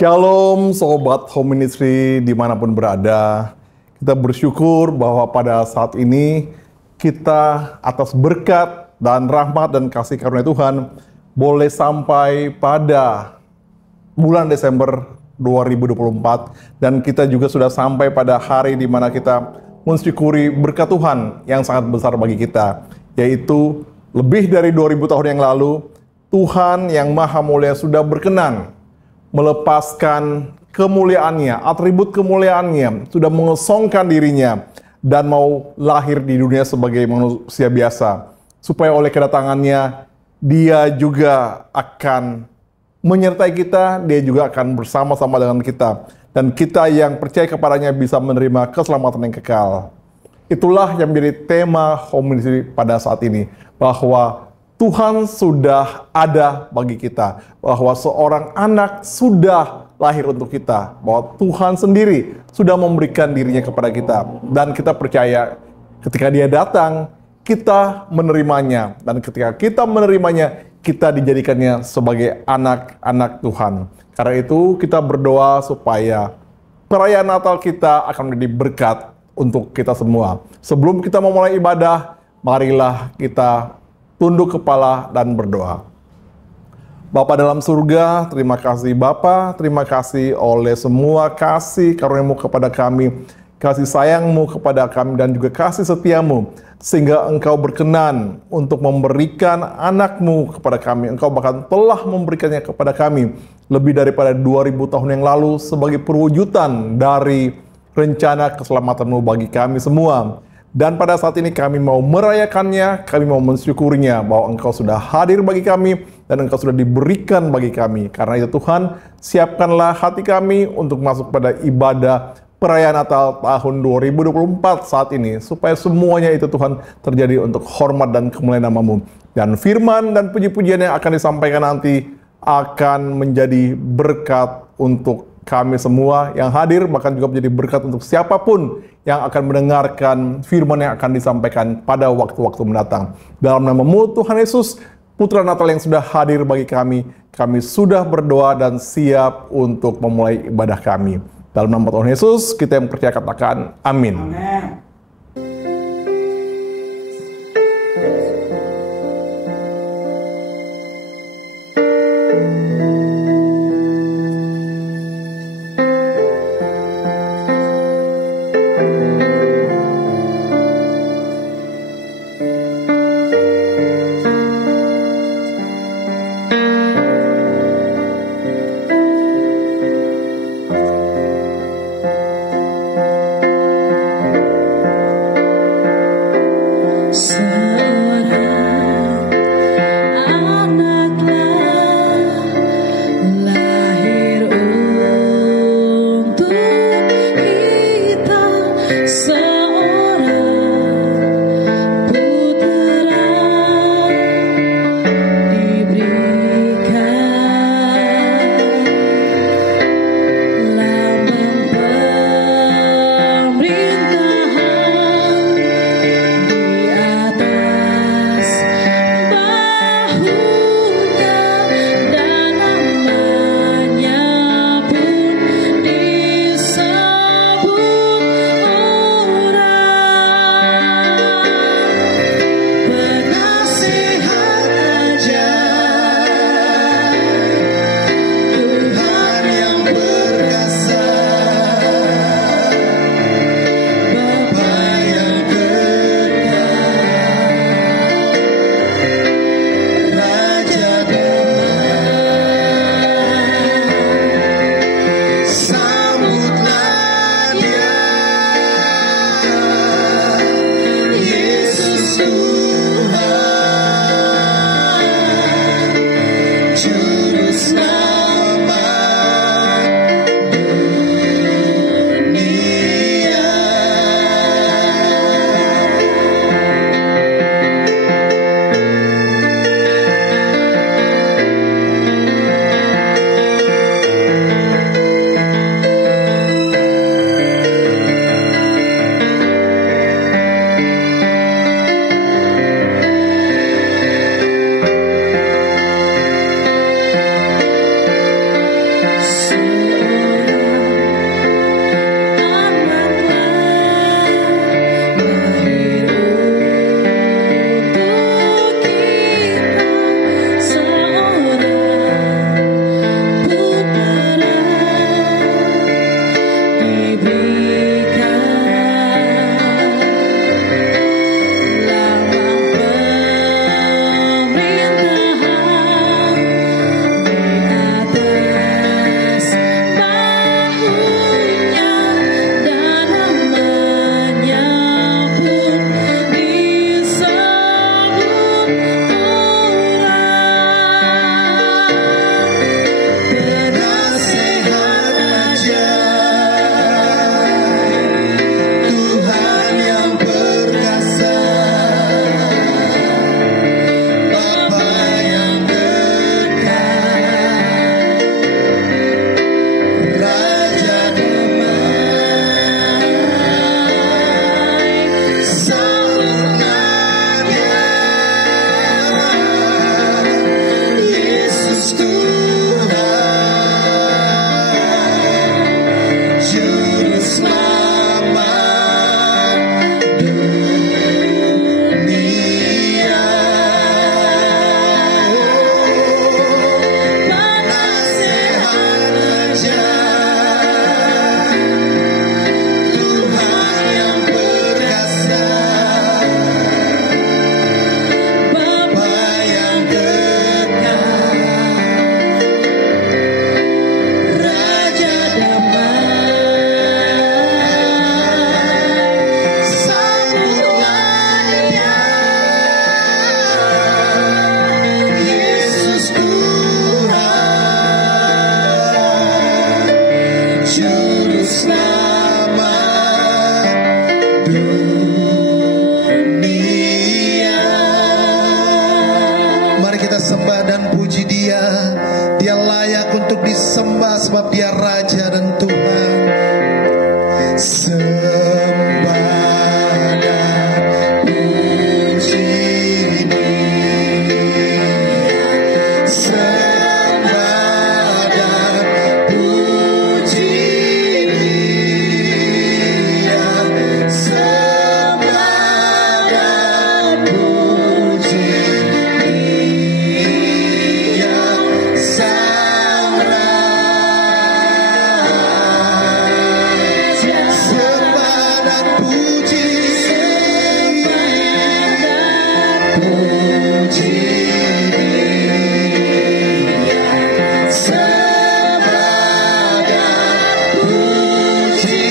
Shalom Sobat Home Ministry dimanapun berada. Kita bersyukur bahwa pada saat ini kita atas berkat dan rahmat dan kasih karunia Tuhan boleh sampai pada bulan Desember 2024. Dan kita juga sudah sampai pada hari di mana kita mensyukuri berkat Tuhan yang sangat besar bagi kita. Yaitu lebih dari 2000 tahun yang lalu Tuhan yang Maha Mulia sudah berkenan melepaskan kemuliaannya, atribut kemuliaannya, sudah mengosongkan dirinya dan mau lahir di dunia sebagai manusia biasa. Supaya oleh kedatangannya, dia juga akan menyertai kita, dia juga akan bersama-sama dengan kita. Dan kita yang percaya kepadanya bisa menerima keselamatan yang kekal. Itulah yang menjadi tema Home Ministry pada saat ini. Bahwa Tuhan sudah ada bagi kita, bahwa seorang anak sudah lahir untuk kita, bahwa Tuhan sendiri sudah memberikan dirinya kepada kita, dan kita percaya ketika dia datang, kita menerimanya, dan ketika kita menerimanya, kita dijadikannya sebagai anak-anak Tuhan. Karena itu kita berdoa supaya perayaan Natal kita akan menjadi berkat untuk kita semua. Sebelum kita memulai ibadah, marilah kita tunduk kepala dan berdoa. Bapa dalam surga, terima kasih Bapa, terima kasih oleh semua kasih karunia-Mu kepada kami, kasih sayang-Mu kepada kami, dan juga kasih setia-Mu, sehingga Engkau berkenan untuk memberikan anak-Mu kepada kami. Engkau bahkan telah memberikannya kepada kami lebih daripada 2000 tahun yang lalu sebagai perwujudan dari rencana keselamatan-Mu bagi kami semua. Dan pada saat ini kami mau merayakannya, kami mau mensyukurinya bahwa Engkau sudah hadir bagi kami dan Engkau sudah diberikan bagi kami. Karena itu Tuhan, siapkanlah hati kami untuk masuk pada ibadah perayaan Natal tahun 2024 saat ini, supaya semuanya itu Tuhan terjadi untuk hormat dan kemuliaan nama-Mu. Dan firman dan puji-pujian yang akan disampaikan nanti akan menjadi berkat untuk kami semua yang hadir, bahkan juga menjadi berkat untuk siapapun yang akan mendengarkan firman yang akan disampaikan pada waktu-waktu mendatang. Dalam nama-Mu Tuhan Yesus, Putra Natal yang sudah hadir bagi kami sudah berdoa dan siap untuk memulai ibadah kami. Dalam nama Tuhan Yesus, kita yang percaya katakan amin. Amen. untuk disembah sebab Dia Raja dan Tuhan. Sembah dan puji Dia, sembah dan puji Dia, sembah dan puji Dia, Sang Raja. Sembah dan puji, puji Dia, sembah dan puji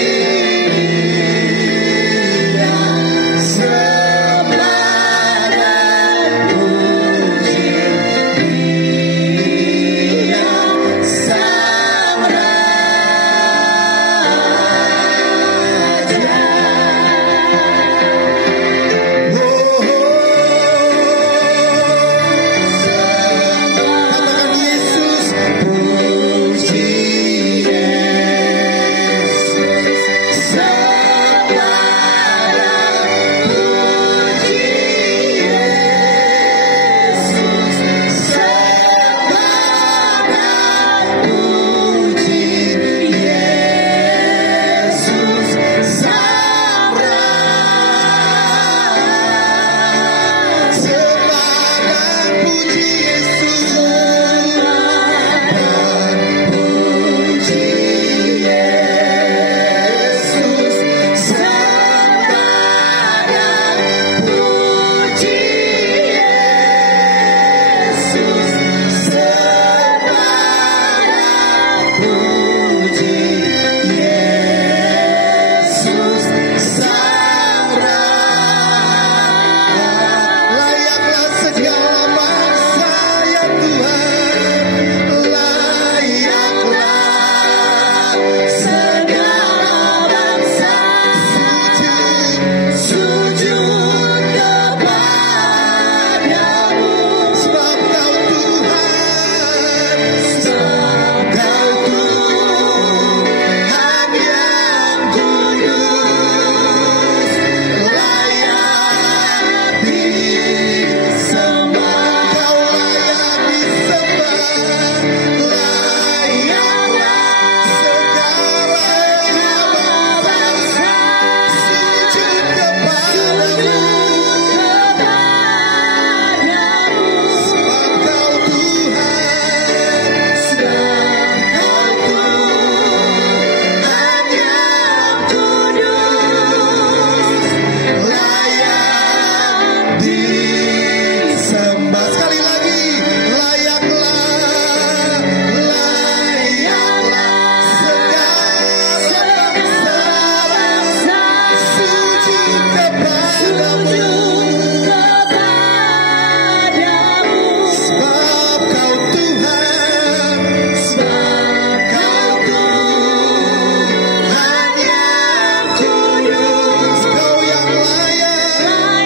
Dia, sembah dan puji Dia, Sang Raja. Katakan Yesus, puji Yesus, sembah dan puji Yesus, sembah dan puji Yesus, Sang Raja. Sembah dan puji Yesus, layaklah segala bangsa ya Tuhan, layaklah segala bangsa sujud kepadamu, sebab Kau Tuhan, sebab Kau Tuhan yang kudus, layak disembah. Kau layak disembah, layaklah segala bangsa sujud kepadamu, sebab Kau Tuhan, sebab Kau Tuhan yang kudus, layak disembah. Sekali lagi, layaklah segala bangsa sujud kepadamu, sebab Kau Tuhan, sebab Kau Tuhan yang kudus, Kau yang layak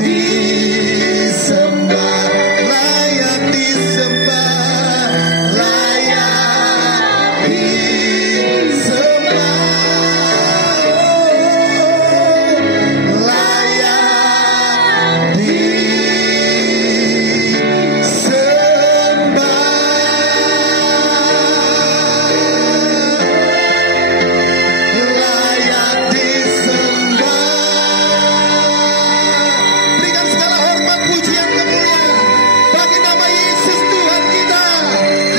disembah, layak disembah, layak disembah, layak disembah. Berikan segala hormat, pujian, kemuliaan bagi nama Yesus Tuhan kita.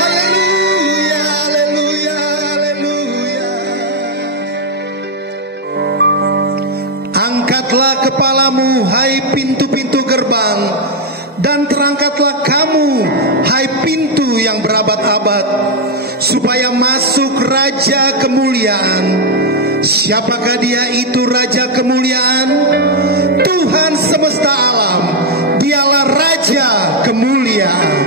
Haleluya, haleluya, haleluya. Angkatlah kepalamu, hai pintu-pintu gerbang, dan terangkatlah kamu, hai pintu yang berabad-abad, supaya masuk Raja kemuliaan. Siapakah Dia itu Raja kemuliaan? Tuhan semesta alam, Dialah Raja kemuliaan.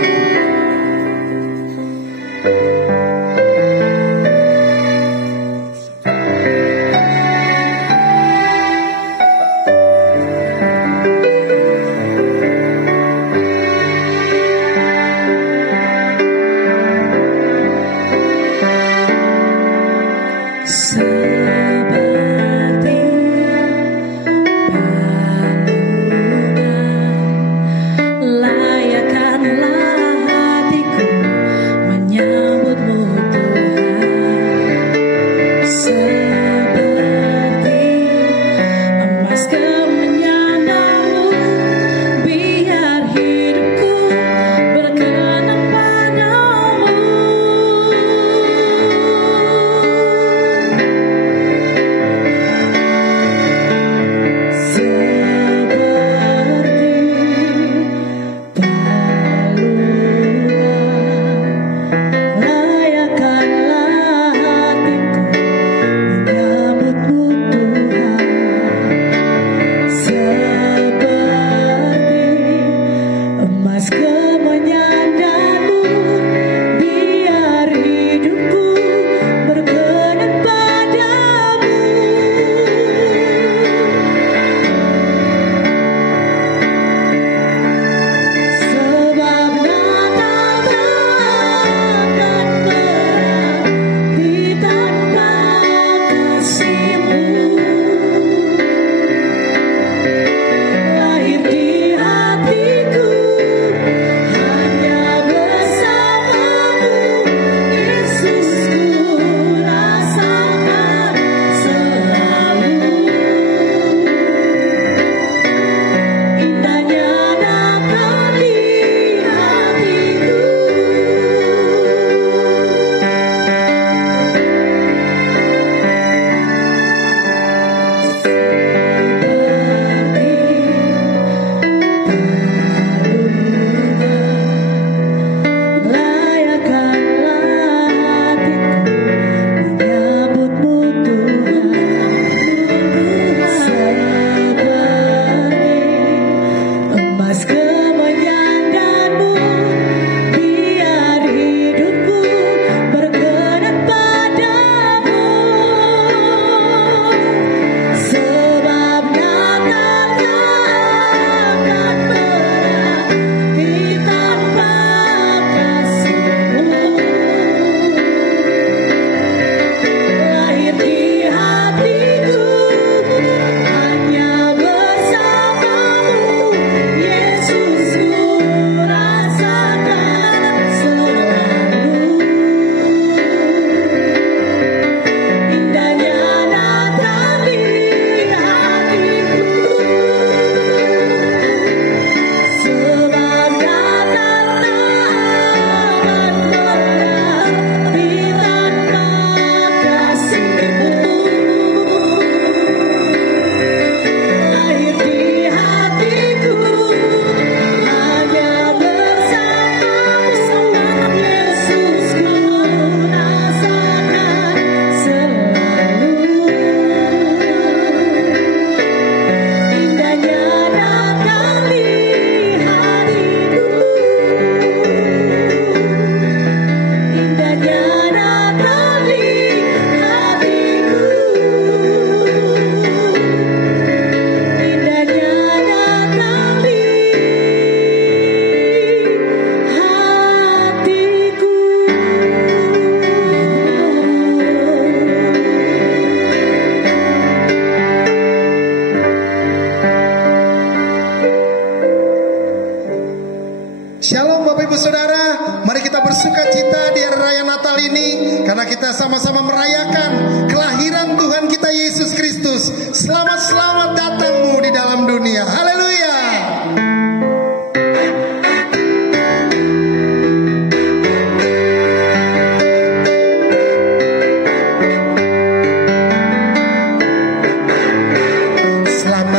Natal ini karena kita sama-sama merayakan kelahiran Tuhan kita Yesus Kristus. Selamat datangmu di dalam dunia. Haleluya.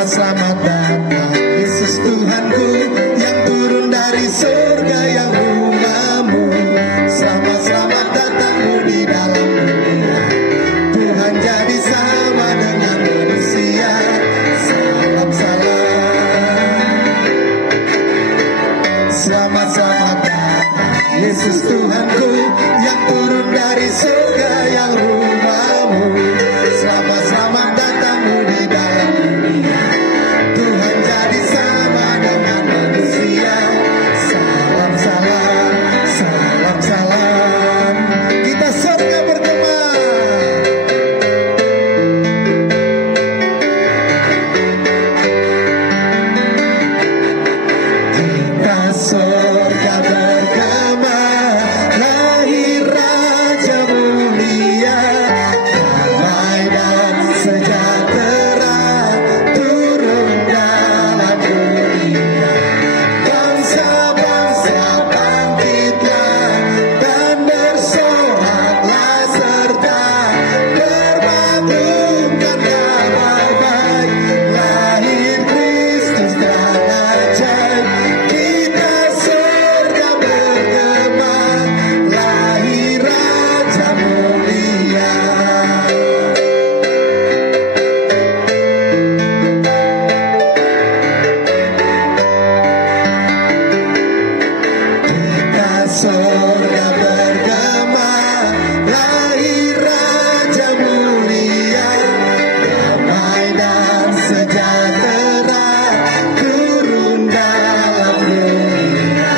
Selamat datang Yesus Tuhanku yang turun dari surga yang rumahmu. Selamat datangmu di dalam dunia. Tuhan jadi sama dengan manusia. Salam. Selamat datang Yesus Tuhanku yang turun dari surga yang rumahmu. Selamat datangmu di dalam dunia. Tuhan jadi sama dengan manusia. Salam. Kita surga bergema. Kita surga bergema. Lahir Raja mulia. Damai dan sejahtera turun dalam dunia. Bangsa-bangsa bangkitlah dan bersoraklah serta berbangunkan kabar baik. Lahir Kristus terang ajaib. Kita surga bergema. Lahir Raja mulia. Kita surga bergema. Lahir Raja mulia. Damai dan sejahtera turun dalam dunia.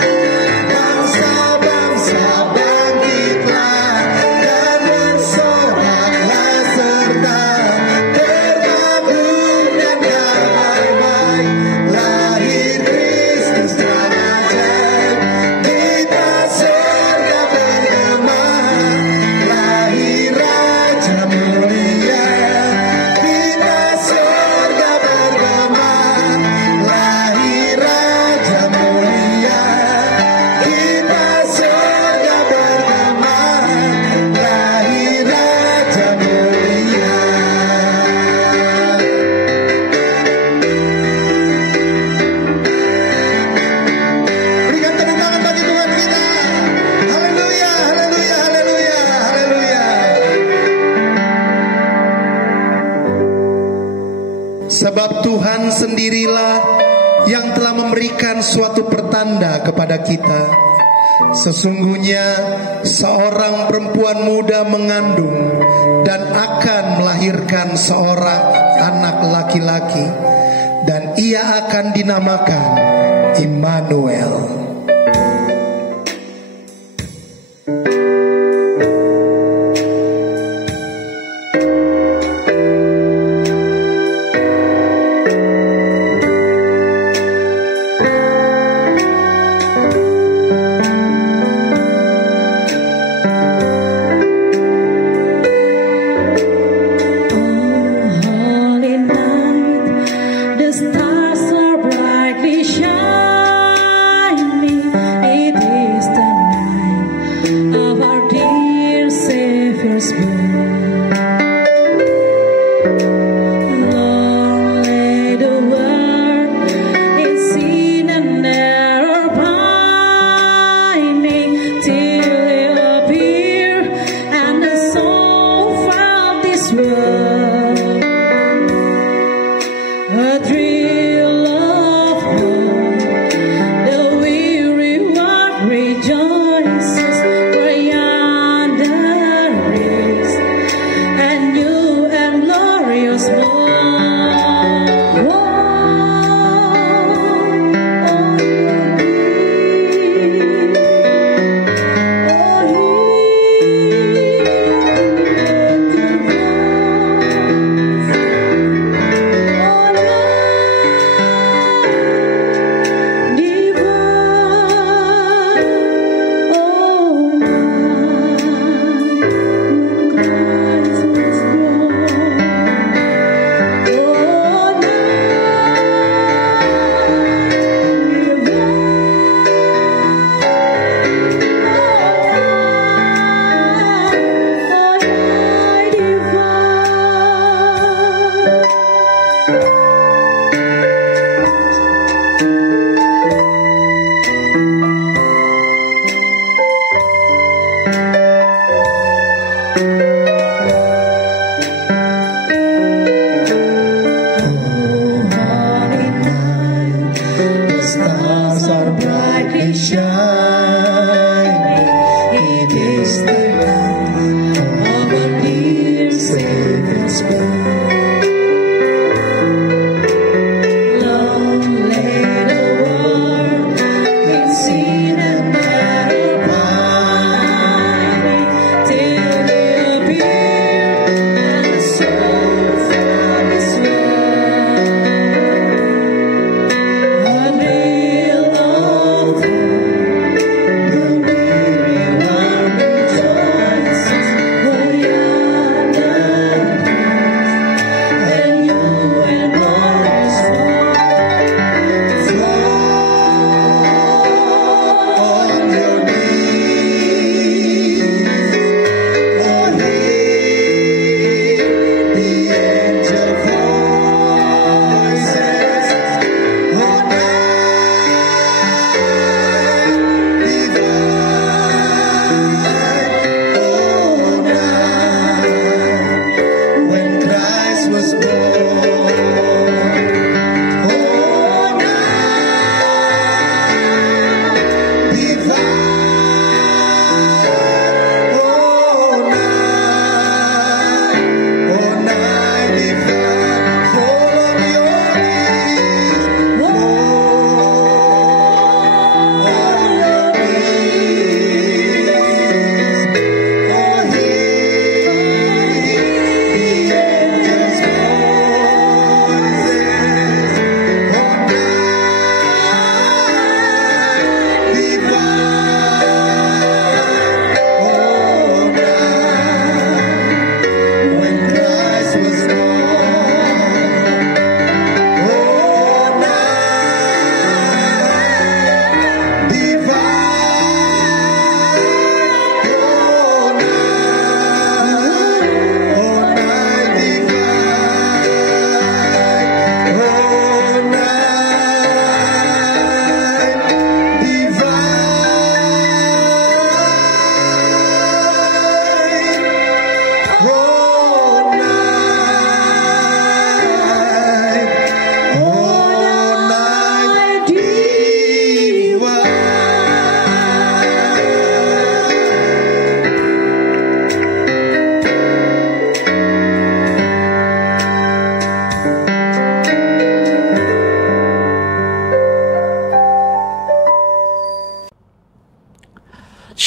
Bangsa-bangsa bangkitlah dan bersoraklah serta berbangunkan kabar baik. Lahir Kristus terang ajaib. Kita surga bergema. Lahir Raja mulia. Kita surga bergema. Lahir Raja mulia. Kita surga bergema. Lahir Raja mulia. Berikan tepuk tangan bagi Tuhan kita. Haleluya. Sebab Tuhan sendirilah yang telah memberikan suatu pertanda kepada kita. Sesungguhnya seorang perempuan muda mengandung dan akan melahirkan seorang anak laki-laki, dan ia akan dinamakan Immanuel. Holy night, the stars are brightly shining. It is the night of our dear Savior's birth. Long lay the world in sin and error pining, till He appeared and the soul found this world. A thrill of hope, the weary one rejoices, for yonder is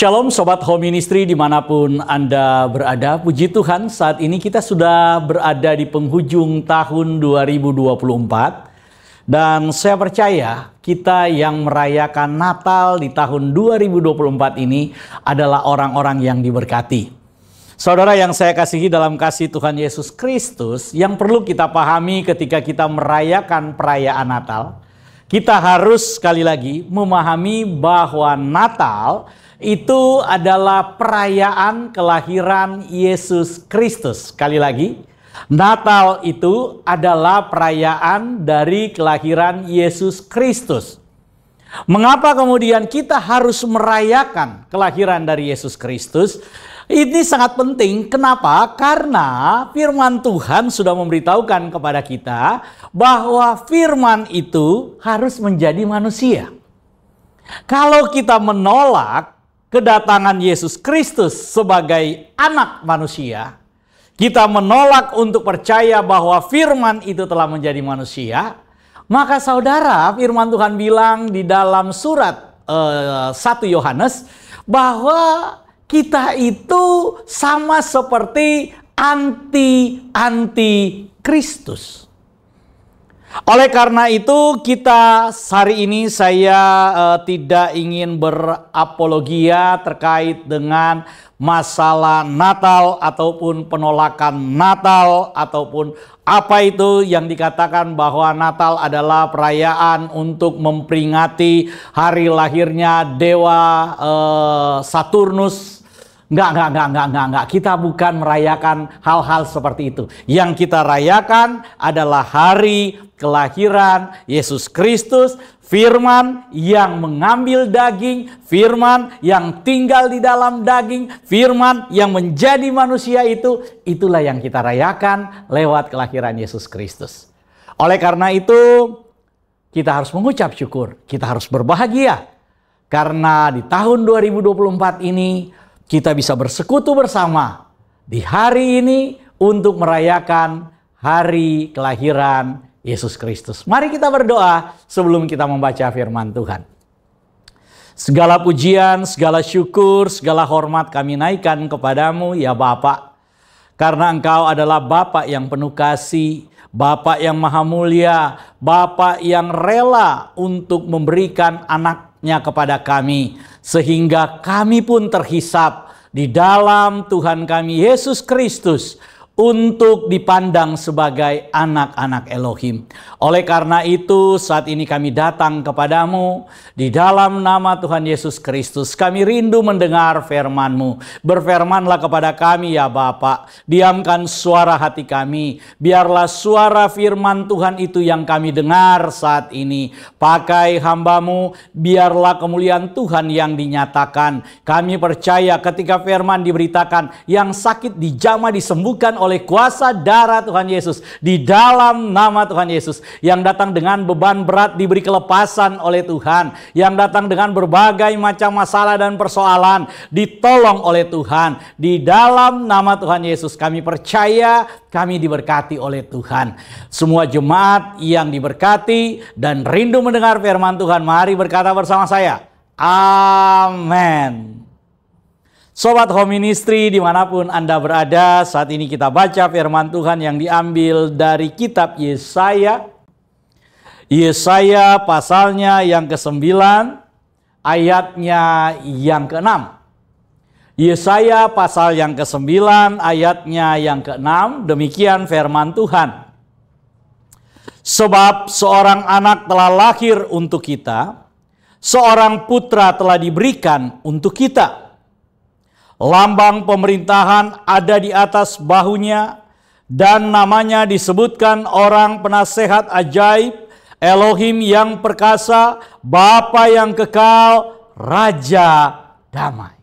Shalom Sobat Home Ministry dimanapun Anda berada. Puji Tuhan, saat ini kita sudah berada di penghujung tahun 2024. Dan saya percaya kita yang merayakan Natal di tahun 2024 ini adalah orang-orang yang diberkati. Saudara yang saya kasihi dalam kasih Tuhan Yesus Kristus, yang perlu kita pahami ketika kita merayakan perayaan Natal, kita harus sekali lagi memahami bahwa Natal itu adalah perayaan kelahiran Yesus Kristus. Sekali lagi, Natal itu adalah perayaan dari kelahiran Yesus Kristus. Mengapa kemudian kita harus merayakan kelahiran dari Yesus Kristus? Ini sangat penting. Kenapa? Karena firman Tuhan sudah memberitahukan kepada kita bahwa firman itu harus menjadi manusia. Kalau kita menolak kedatangan Yesus Kristus sebagai anak manusia, kita menolak untuk percaya bahwa firman itu telah menjadi manusia, maka saudara, firman Tuhan bilang di dalam surat 1 Yohanes bahwa kita itu sama seperti anti Kristus. Oleh karena itu kita hari ini saya tidak ingin berapologia terkait dengan masalah Natal ataupun penolakan Natal ataupun apa itu yang dikatakan bahwa Natal adalah perayaan untuk memperingati hari lahirnya dewa Saturnus. Enggak. Kita bukan merayakan hal-hal seperti itu. Yang kita rayakan adalah hari kelahiran Yesus Kristus, firman yang mengambil daging, firman yang tinggal di dalam daging, firman yang menjadi manusia itu, itulah yang kita rayakan lewat kelahiran Yesus Kristus. Oleh karena itu, kita harus mengucap syukur, kita harus berbahagia. Karena di tahun 2024 ini, kita bisa bersekutu bersama di hari ini untuk merayakan hari kelahiran Yesus Kristus. Mari kita berdoa sebelum kita membaca firman Tuhan. Segala pujian, segala syukur, segala hormat kami naikkan kepadamu ya Bapa. Karena Engkau adalah Bapa yang penuh kasih, Bapa yang maha mulia, Bapa yang rela untuk memberikan anaknya kepada kami. Sehingga kami pun terhisap di dalam Tuhan kami Yesus Kristus untuk dipandang sebagai anak-anak Elohim. Oleh karena itu saat ini kami datang kepadamu di dalam nama Tuhan Yesus Kristus. Kami rindu mendengar firman-Mu. Berfirmanlah kepada kami ya Bapa. Diamkan suara hati kami. Biarlah suara firman Tuhan itu yang kami dengar saat ini. Pakai hamba-Mu, biarlah kemuliaan Tuhan yang dinyatakan. Kami percaya ketika firman diberitakan, yang sakit dijamah disembuhkan oleh kuasa darah Tuhan Yesus di dalam nama Tuhan Yesus. Yang datang dengan beban berat diberi kelepasan oleh Tuhan. Yang datang dengan berbagai macam masalah dan persoalan ditolong oleh Tuhan. Di dalam nama Tuhan Yesus kami percaya kami diberkati oleh Tuhan. Semua jemaat yang diberkati dan rindu mendengar firman Tuhan, mari berkata bersama saya, amin. Sobat Home Ministry dimanapun Anda berada, saat ini kita baca firman Tuhan yang diambil dari kitab Yesaya. Yesaya pasalnya yang ke-9, ayatnya yang ke-6. Yesaya pasal yang ke-9, ayatnya yang ke-6, demikian firman Tuhan. Sebab seorang anak telah lahir untuk kita, seorang putra telah diberikan untuk kita. Lambang pemerintahan ada di atas bahunya, dan namanya disebutkan orang penasehat ajaib, Elohim yang perkasa, Bapa yang kekal, Raja damai.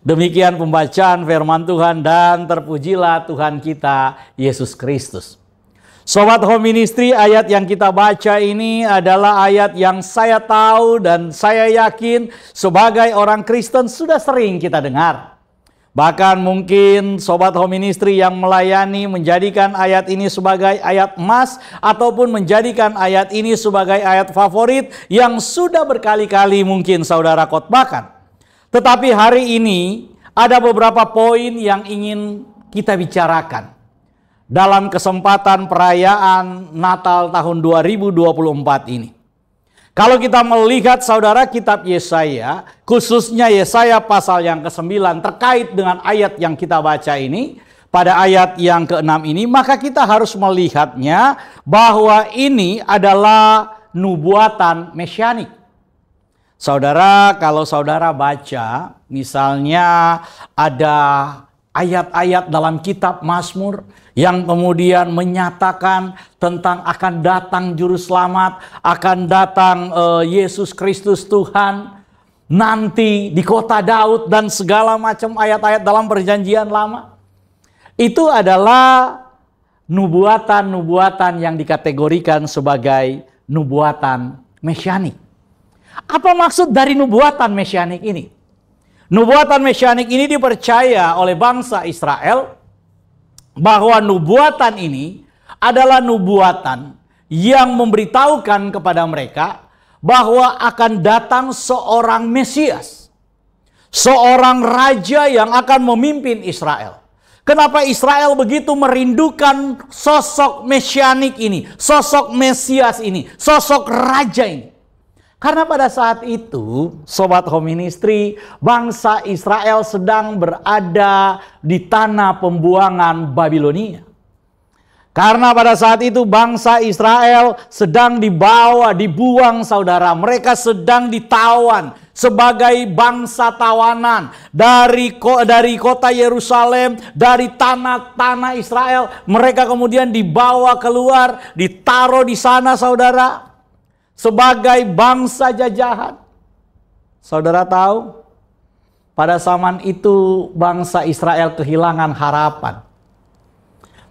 Demikian pembacaan firman Tuhan dan terpujilah Tuhan kita Yesus Kristus. Sobat Home Ministry, ayat yang kita baca ini adalah ayat yang saya tahu dan saya yakin sebagai orang Kristen sudah sering kita dengar. Bahkan mungkin Sobat Home Ministry yang melayani menjadikan ayat ini sebagai ayat emas ataupun menjadikan ayat ini sebagai ayat favorit yang sudah berkali-kali mungkin saudara khotbahkan. Tetapi hari ini ada beberapa poin yang ingin kita bicarakan dalam kesempatan perayaan Natal tahun 2024 ini. Kalau kita melihat saudara kitab Yesaya, khususnya Yesaya pasal yang ke-9 terkait dengan ayat yang kita baca ini, pada ayat yang ke-6 ini, maka kita harus melihatnya bahwa ini adalah nubuatan mesianik. Saudara, kalau saudara baca, misalnya ada ayat-ayat dalam kitab Mazmur yang kemudian menyatakan tentang akan datang juru selamat, akan datang Yesus Kristus Tuhan nanti di kota Daud dan segala macam ayat-ayat dalam perjanjian lama. Itu adalah nubuatan-nubuatan yang dikategorikan sebagai nubuatan mesianik. Apa maksud dari nubuatan mesianik ini? Nubuatan mesianik ini dipercaya oleh bangsa Israel bahwa nubuatan ini adalah nubuatan yang memberitahukan kepada mereka bahwa akan datang seorang Mesias, seorang raja yang akan memimpin Israel. Kenapa Israel begitu merindukan sosok mesianik ini, sosok Mesias ini, sosok raja ini? Karena pada saat itu, Sobat Home Ministry, bangsa Israel sedang berada di tanah pembuangan Babilonia. Karena pada saat itu bangsa Israel sedang dibuang saudara. Mereka sedang ditawan sebagai bangsa tawanan dari kota Yerusalem, dari tanah Israel. Mereka kemudian dibawa keluar, ditaruh di sana saudara. Sebagai bangsa jajahan. Saudara tahu, pada zaman itu bangsa Israel kehilangan harapan.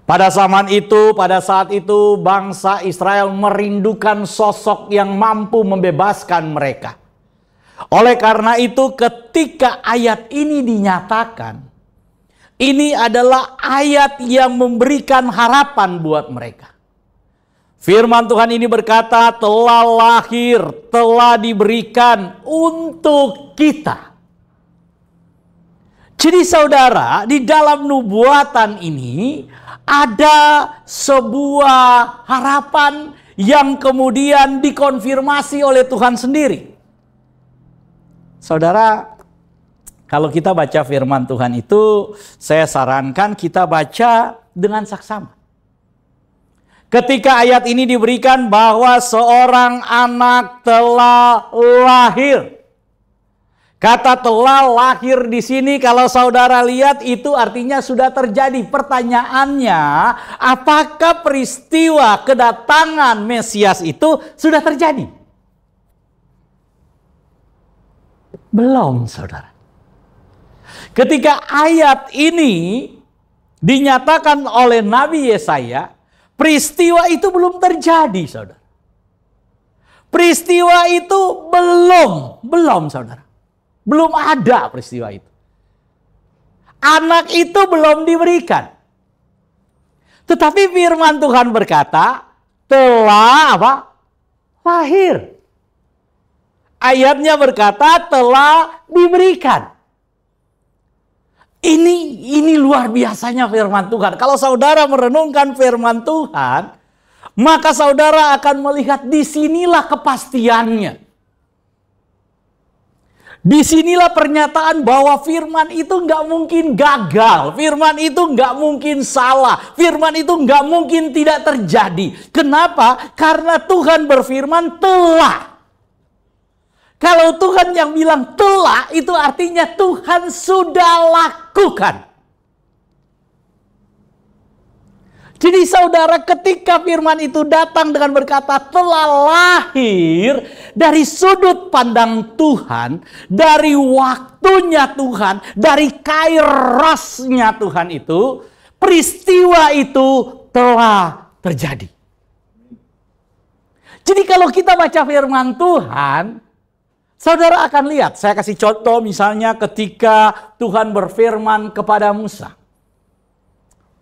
Pada saat itu bangsa Israel merindukan sosok yang mampu membebaskan mereka. Oleh karena itu ketika ayat ini dinyatakan, ini adalah ayat yang memberikan harapan buat mereka. Firman Tuhan ini berkata, telah lahir, telah diberikan untuk kita. Jadi saudara, di dalam nubuatan ini ada sebuah harapan yang kemudian dikonfirmasi oleh Tuhan sendiri. Saudara, kalau kita baca firman Tuhan itu, saya sarankan kita baca dengan saksama. Ketika ayat ini diberikan bahwa seorang anak telah lahir. Kata telah lahir di sini kalau saudara lihat itu artinya sudah terjadi. Pertanyaannya, apakah peristiwa kedatangan Mesias itu sudah terjadi? Belum, saudara. Ketika ayat ini dinyatakan oleh Nabi Yesaya, peristiwa itu belum terjadi, saudara. Peristiwa itu belum, saudara. Belum ada peristiwa itu. Anak itu belum diberikan. Tetapi firman Tuhan berkata, telah apa? Lahir. Ayatnya berkata, telah diberikan. Ini luar biasanya firman Tuhan. Kalau saudara merenungkan firman Tuhan, maka saudara akan melihat disinilah kepastiannya. Disinilah pernyataan bahwa firman itu nggak mungkin gagal. Firman itu nggak mungkin salah. Firman itu nggak mungkin tidak terjadi. Kenapa? Karena Tuhan berfirman telah. Kalau Tuhan yang bilang telah, itu artinya Tuhan sudah lakukan. Jadi saudara, ketika firman itu datang dengan berkata telah lahir dari sudut pandang Tuhan, dari waktunya Tuhan, dari kairosnya Tuhan itu, peristiwa itu telah terjadi. Jadi kalau kita baca firman Tuhan, saudara akan lihat, saya kasih contoh misalnya ketika Tuhan berfirman kepada Musa.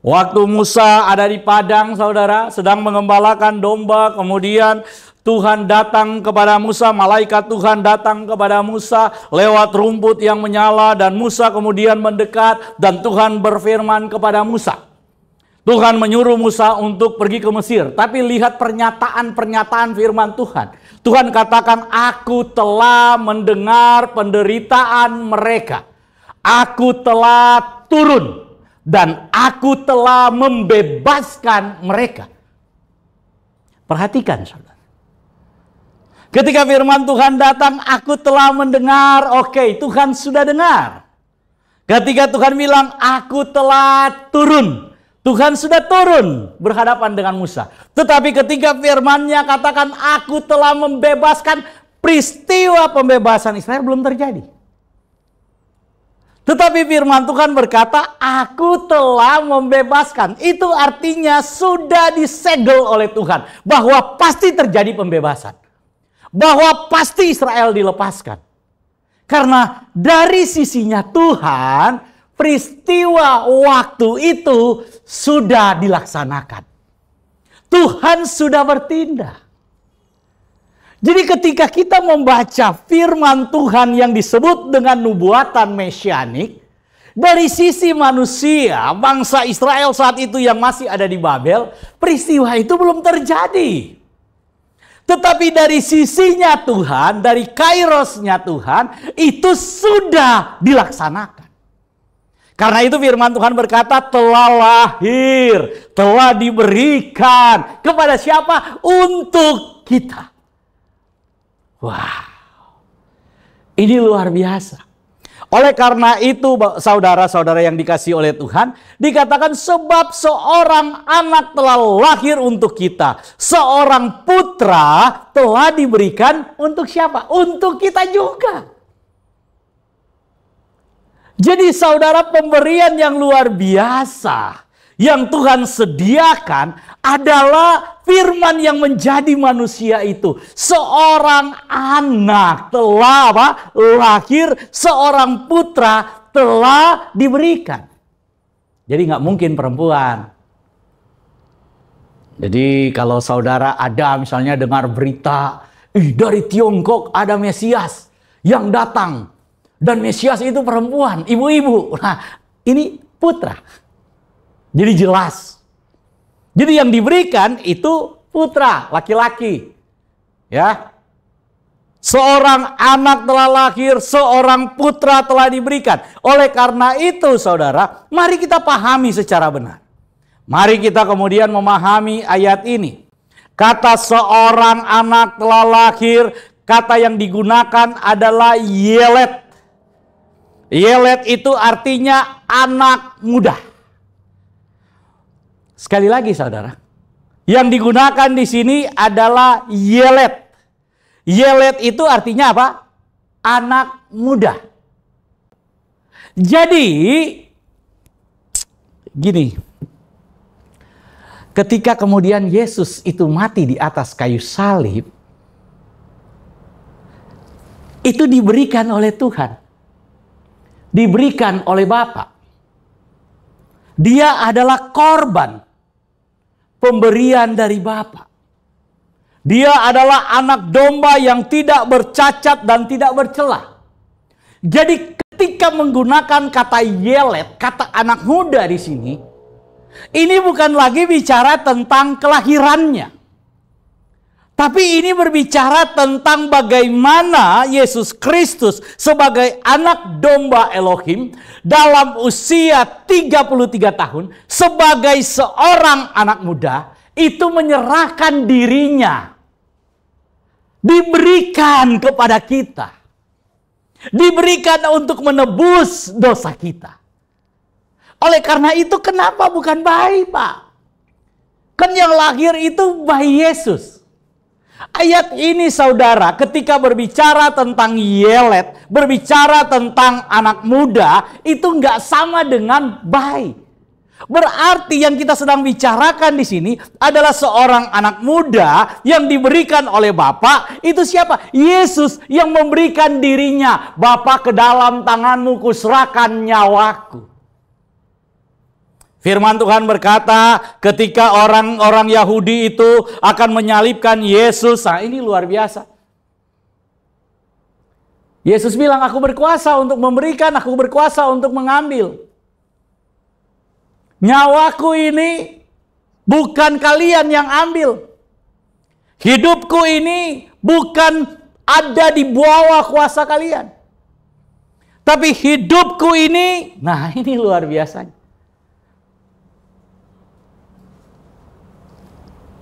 Waktu Musa ada di padang, saudara, sedang mengembalakan domba, kemudian Tuhan datang kepada Musa, malaikat Tuhan datang kepada Musa lewat rumput yang menyala, dan Musa kemudian mendekat dan Tuhan berfirman kepada Musa. Tuhan menyuruh Musa untuk pergi ke Mesir, tapi lihat pernyataan firman Tuhan. Tuhan katakan, aku telah mendengar penderitaan mereka. Aku telah turun dan aku telah membebaskan mereka. Perhatikan saudara. Ketika firman Tuhan datang, aku telah mendengar. Oke, Tuhan sudah dengar. Ketika Tuhan bilang, aku telah turun. Tuhan sudah turun berhadapan dengan Musa. Tetapi ketika firman-Nya katakan, aku telah membebaskan, peristiwa pembebasan Israel belum terjadi. Tetapi firman Tuhan berkata, aku telah membebaskan. Itu artinya sudah disegel oleh Tuhan. Bahwa pasti terjadi pembebasan. Bahwa pasti Israel dilepaskan. Karena dari sisinya Tuhan, peristiwa waktu itu sudah dilaksanakan. Tuhan sudah bertindak. Jadi ketika kita membaca firman Tuhan yang disebut dengan nubuatan mesianik, dari sisi manusia, bangsa Israel saat itu yang masih ada di Babel, peristiwa itu belum terjadi. Tetapi dari sisinya Tuhan, dari kairosnya Tuhan, itu sudah dilaksanakan. Karena itu firman Tuhan berkata, telah lahir, telah diberikan kepada siapa? Untuk kita. Wow, ini luar biasa. Oleh karena itu saudara-saudara yang dikasihi oleh Tuhan, dikatakan sebab seorang anak telah lahir untuk kita. Seorang putra telah diberikan untuk siapa? Untuk kita juga. Jadi saudara, pemberian yang luar biasa yang Tuhan sediakan adalah firman yang menjadi manusia itu. Seorang anak telah lahir, seorang putra telah diberikan. Jadi nggak mungkin perempuan. Jadi kalau saudara ada misalnya dengar berita, dari Tiongkok ada Mesias yang datang. Dan Mesias itu perempuan, ibu-ibu. Nah, ini putra. Jadi jelas. Jadi yang diberikan itu putra, laki-laki. Ya. Seorang anak telah lahir, seorang putra telah diberikan. Oleh karena itu, saudara, mari kita pahami secara benar. Mari kita kemudian memahami ayat ini. Kata seorang anak telah lahir, kata yang digunakan adalah yelet. Yelet itu artinya anak muda. Sekali lagi saudara, yang digunakan di sini adalah yelet. Yelet itu artinya apa? Anak muda. Jadi, gini, ketika kemudian Yesus itu mati di atas kayu salib, itu diberikan oleh Tuhan. Diberikan oleh Bapa. Dia adalah korban pemberian dari Bapa. Dia adalah anak domba yang tidak bercacat dan tidak bercela. Jadi ketika menggunakan kata yelet, kata anak muda di sini, ini bukan lagi bicara tentang kelahirannya. Tapi ini berbicara tentang bagaimana Yesus Kristus sebagai anak domba Elohim dalam usia 33 tahun sebagai seorang anak muda itu menyerahkan dirinya. Diberikan kepada kita. Diberikan untuk menebus dosa kita. Oleh karena itu kenapa bukan bayi, Pak? Kan yang lahir itu bayi Yesus. Ayat ini saudara ketika berbicara tentang yelet, berbicara tentang anak muda, itu nggak sama dengan bayi. Berarti yang kita sedang bicarakan di sini adalah seorang anak muda yang diberikan oleh Bapa. Itu siapa? Yesus yang memberikan dirinya. Bapa, ke dalam tanganmu kuserahkan nyawaku. Firman Tuhan berkata ketika orang-orang Yahudi itu akan menyalibkan Yesus. Nah, ini luar biasa. Yesus bilang, aku berkuasa untuk memberikan, aku berkuasa untuk mengambil. Nyawaku ini bukan kalian yang ambil. Hidupku ini bukan ada di bawah kuasa kalian. Tapi hidupku ini, nah ini luar biasa.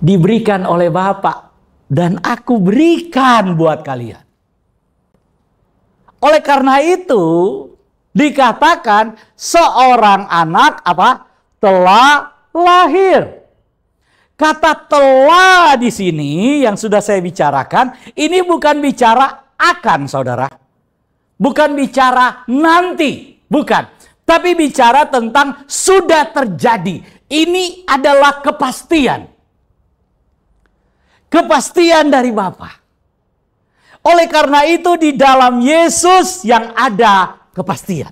Diberikan oleh Bapa dan aku berikan buat kalian. Oleh karena itu dikatakan seorang anak telah lahir. Kata telah di sini yang sudah saya bicarakan ini bukan bicara akan, saudara. Bukan bicara nanti, bukan. Tapi bicara tentang sudah terjadi. Ini adalah kepastian. Kepastian dari Bapa. Oleh karena itu di dalam Yesus yang ada kepastian.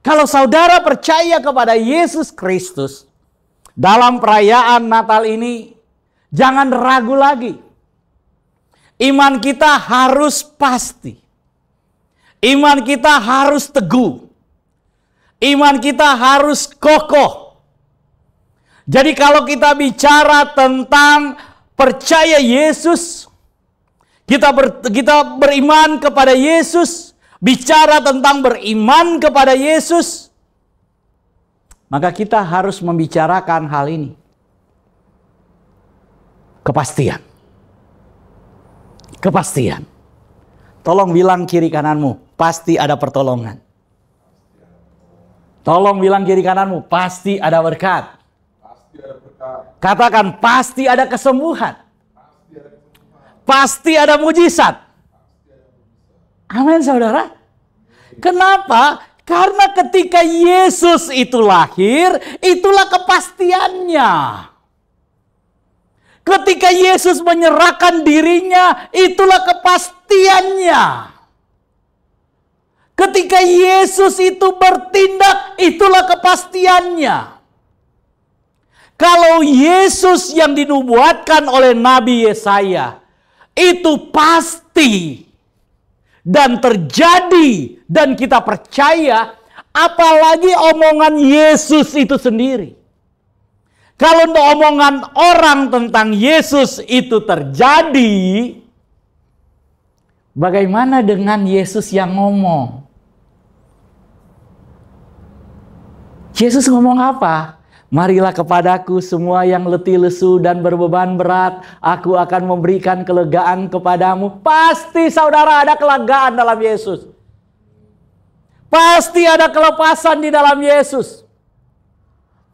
Kalau saudara percaya kepada Yesus Kristus dalam perayaan Natal ini, jangan ragu lagi. Iman kita harus pasti. Iman kita harus teguh. Iman kita harus kokoh. Jadi kalau kita bicara tentang percaya Yesus, kita beriman kepada Yesus, bicara tentang beriman kepada Yesus, maka kita harus membicarakan hal ini. Kepastian. Kepastian. Tolong bilang kiri kananmu, pasti ada pertolongan. Tolong bilang kiri kananmu, pasti ada berkat. Katakan pasti ada kesembuhan. Pasti ada mujizat. Amin, saudara. Kenapa? Karena ketika Yesus itu lahir, itulah kepastiannya. Ketika Yesus menyerahkan dirinya, itulah kepastiannya. Ketika Yesus itu bertindak, itulah kepastiannya. Kalau Yesus yang dinubuatkan oleh Nabi Yesaya itu pasti dan terjadi dan kita percaya, apalagi omongan Yesus itu sendiri. Kalau omongan orang tentang Yesus itu terjadi, bagaimana dengan Yesus yang ngomong? Yesus ngomong apa? Marilah kepadaku semua yang letih lesu dan berbeban berat, aku akan memberikan kelegaan kepadamu. Pasti saudara ada kelegaan dalam Yesus. Pasti ada kelepasan di dalam Yesus.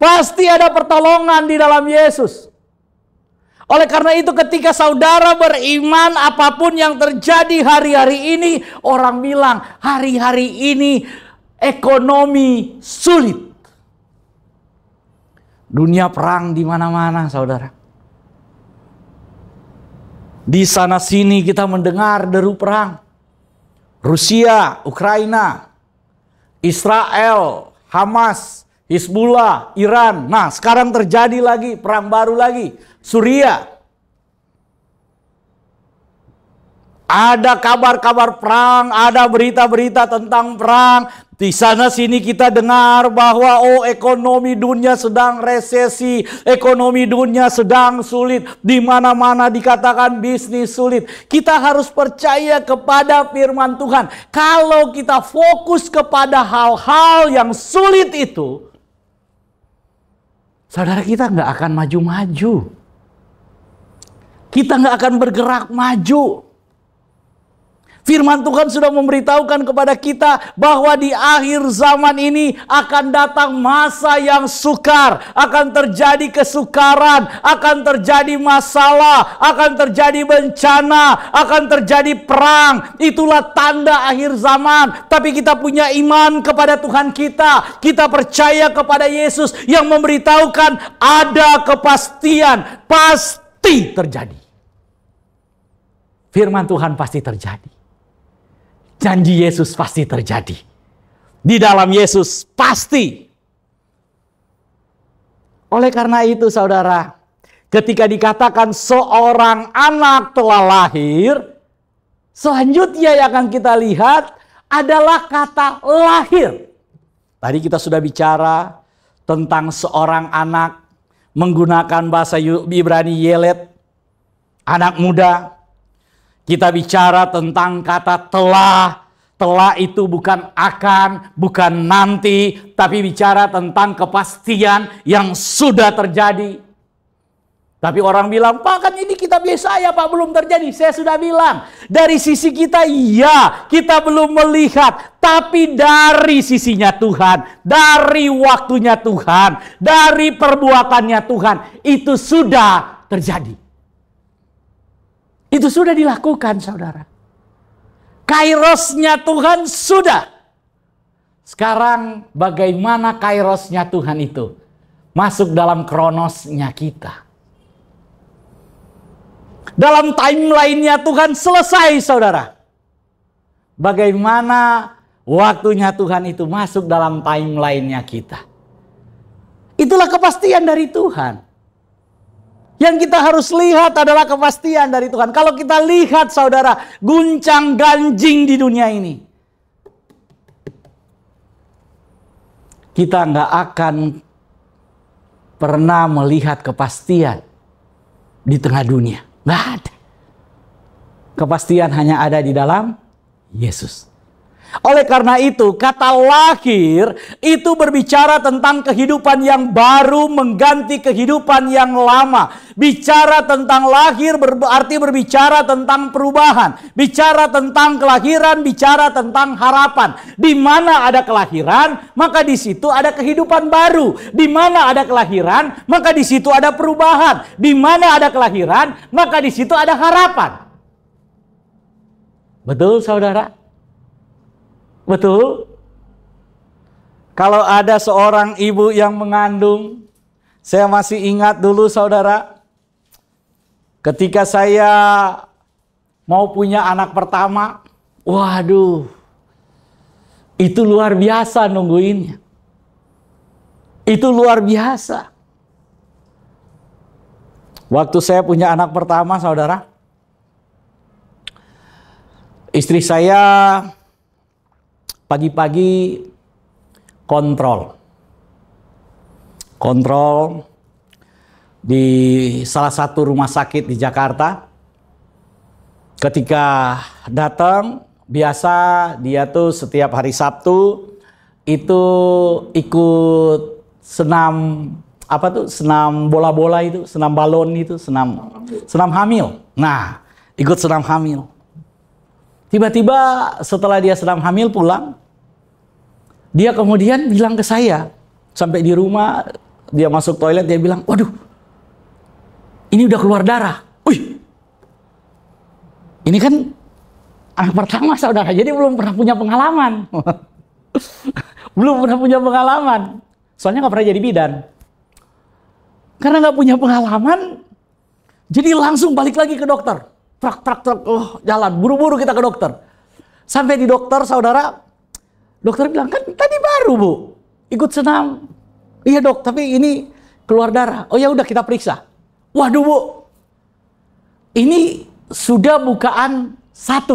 Pasti ada pertolongan di dalam Yesus. Oleh karena itu ketika saudara beriman, apapun yang terjadi hari-hari ini, orang bilang hari-hari ini ekonomi sulit. Dunia perang di mana-mana, saudara. Di sana sini kita mendengar deru perang. Rusia, Ukraina, Israel, Hamas, Hizbullah, Iran. Nah, sekarang terjadi lagi perang baru lagi, Suriah. Ada kabar-kabar perang, ada berita-berita tentang perang. Di sana sini kita dengar bahwa ekonomi dunia sedang resesi, ekonomi dunia sedang sulit, di mana-mana dikatakan bisnis sulit. Kita harus percaya kepada firman Tuhan. Kalau kita fokus kepada hal-hal yang sulit itu, saudara, kita nggak akan maju-maju. Kita nggak akan bergerak maju. Firman Tuhan sudah memberitahukan kepada kita bahwa di akhir zaman ini akan datang masa yang sukar, akan terjadi kesukaran, akan terjadi masalah, akan terjadi bencana, akan terjadi perang. Itulah tanda akhir zaman. Tapi kita punya iman kepada Tuhan kita. Kita percaya kepada Yesus yang memberitahukan ada kepastian, pasti terjadi. Firman Tuhan pasti terjadi. Janji Yesus pasti terjadi. Di dalam Yesus pasti Oleh karena itu saudara, ketika dikatakan seorang anak telah lahir, selanjutnya yang akan kita lihat adalah kata lahir. Tadi kita sudah bicara tentang seorang anak menggunakan bahasa Ibrani Yelet, anak muda. Kita bicara tentang kata telah. Telah itu bukan akan, bukan nanti, tapi bicara tentang kepastian yang sudah terjadi. Tapi orang bilang, Pak, kan ini kitab Yesaya, Pak, belum terjadi. Saya sudah bilang, dari sisi kita, iya, kita belum melihat. Tapi dari sisinya Tuhan, dari waktunya Tuhan, dari perbuatannya Tuhan, itu sudah terjadi. Itu sudah dilakukan, saudara. Kairosnya Tuhan sudah. Sekarang bagaimana kairosnya Tuhan itu masuk dalam kronosnya kita. Dalam timeline-nya Tuhan selesai, saudara. Bagaimana waktunya Tuhan itu masuk dalam timeline-nya kita. Itulah kepastian dari Tuhan. Yang kita harus lihat adalah kepastian dari Tuhan. Kalau kita lihat, saudara, guncang ganjing di dunia ini, kita nggak akan pernah melihat kepastian di tengah dunia. Nggak ada. Kepastian hanya ada di dalam Yesus. Oleh karena itu, kata lahir itu berbicara tentang kehidupan yang baru mengganti kehidupan yang lama. Bicara tentang lahir berarti berbicara tentang perubahan. Bicara tentang kelahiran, bicara tentang harapan. Di mana ada kelahiran, maka di situ ada kehidupan baru. Di mana ada kelahiran, maka di situ ada perubahan. Di mana ada kelahiran, maka di situ ada harapan. Betul, saudara? Betul? Kalau ada seorang ibu yang mengandung, saya masih ingat dulu, saudara, ketika saya mau punya anak pertama, waduh, itu luar biasa nungguinnya. Itu luar biasa. Waktu saya punya anak pertama, saudara, istri saya pagi-pagi kontrol di salah satu rumah sakit di Jakarta. Ketika datang, biasa dia tuh setiap hari Sabtu itu ikut senam senam bola-bola itu, senam balon itu, senam hamil. Nah, ikut senam hamil. Tiba-tiba setelah dia senam hamil pulang, dia kemudian bilang ke saya, sampai di rumah dia masuk toilet, dia bilang, waduh, ini udah keluar darah. Wih, ini kan anak pertama, saudara, jadi belum pernah punya pengalaman. Belum pernah punya pengalaman. Soalnya nggak pernah jadi bidan. Karena nggak punya pengalaman, jadi langsung balik lagi ke dokter. Trak, oh jalan, buru-buru kita ke dokter. Sampai di dokter, saudara, dokter bilang, kan tadi baru, Bu, ikut senam. Iya, Dok, tapi ini keluar darah. Oh ya udah, kita periksa. Waduh, Bu, ini sudah bukaan 1.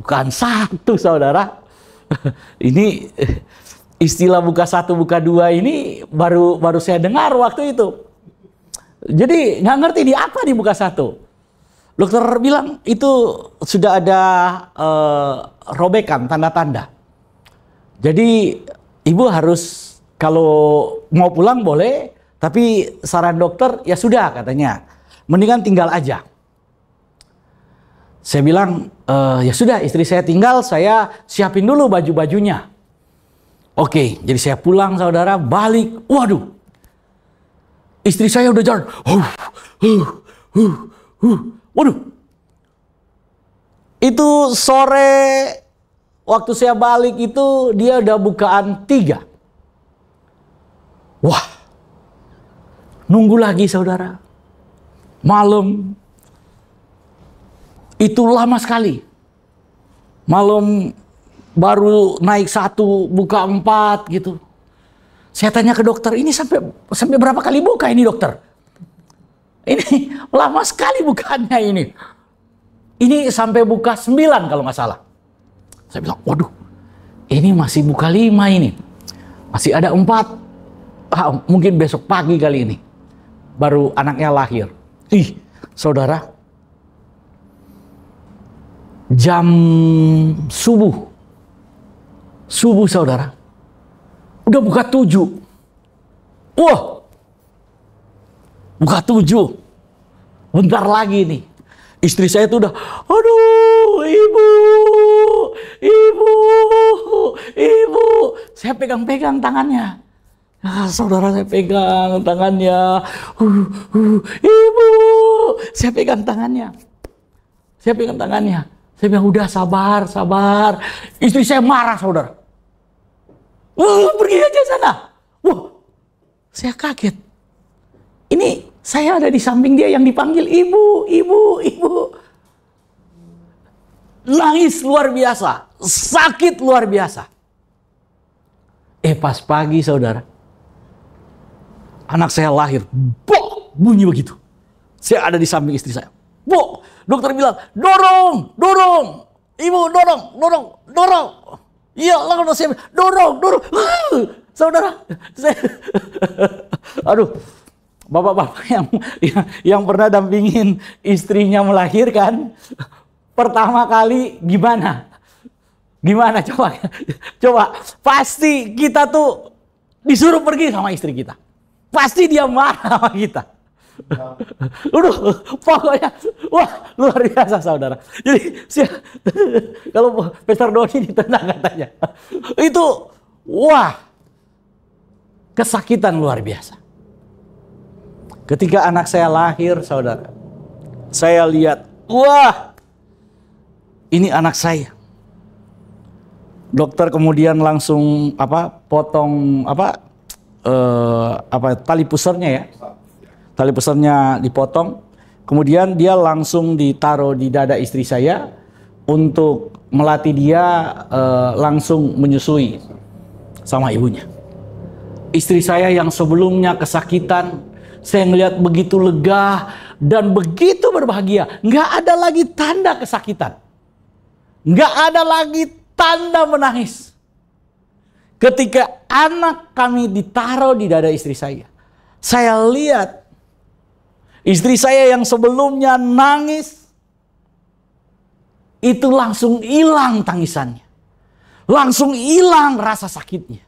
Bukaan 1, saudara. Ini istilah buka 1, buka 2 ini baru saya dengar waktu itu. Jadi nggak ngerti di apa di buka 1. Dokter bilang itu sudah ada robekan, tanda-tanda. Jadi ibu harus kalau mau pulang boleh, tapi saran dokter ya sudah katanya, mendingan tinggal aja. Saya bilang ya sudah, istri saya tinggal, saya siapin dulu baju-bajunya. Oke, jadi saya pulang, saudara, balik, waduh. Istri saya udah jalan. Waduh. Itu sore waktu saya balik itu dia udah bukaan 3. Wah. Nunggu lagi, saudara. Malam. Itu lama sekali. Malam baru naik 1, buka 4 gitu. Saya tanya ke dokter, ini sampai berapa kali buka ini dokter? Ini lama sekali bukannya ini. Ini sampai buka 9 kalau nggak salah. Saya bilang, waduh, ini masih buka 5 ini. Masih ada 4. Mungkin besok pagi kali ini. Baru anaknya lahir. Ih, saudara. Jam subuh. Subuh saudara. Udah buka 7. Wah. Buka 7. Bentar lagi nih. Istri saya tuh udah, aduh, ibu. Saya pegang-pegang tangannya. Saudara, saya pegang tangannya. Ibu. Saya pegang tangannya. Saya bilang, udah sabar. Istri saya marah, saudara. Pergi aja sana. Wah, saya kaget. Ini saya ada di samping dia yang dipanggil ibu. Nangis luar biasa. Sakit luar biasa. Pas pagi saudara. Anak saya lahir. Bok! Bunyi begitu. Saya ada di samping istri saya. Bok! Dokter bilang, dorong. Ibu, dorong. Iya, langsung saya dorong. Saudara, saya... Aduh. Bapak-bapak yang pernah dampingin istrinya melahirkan, pertama kali gimana? Gimana coba pasti kita tuh disuruh pergi sama istri kita. Pasti dia marah sama kita. Pokoknya wah luar biasa saudara. Jadi kalau Pastor Doni ditendang katanya. Itu wah kesakitan luar biasa. Ketika anak saya lahir, saudara, saya lihat, wah, ini anak saya. Dokter kemudian langsung potong tali pusernya ya, tali pusernya dipotong. Kemudian dia langsung ditaruh di dada istri saya untuk melatih dia langsung menyusui sama ibunya. Istri saya yang sebelumnya kesakitan. Saya ngelihat begitu lega dan begitu berbahagia. Nggak ada lagi tanda kesakitan. Nggak ada lagi tanda menangis. Ketika anak kami ditaruh di dada istri saya lihat istri saya yang sebelumnya nangis, itu langsung hilang tangisannya. Langsung hilang rasa sakitnya.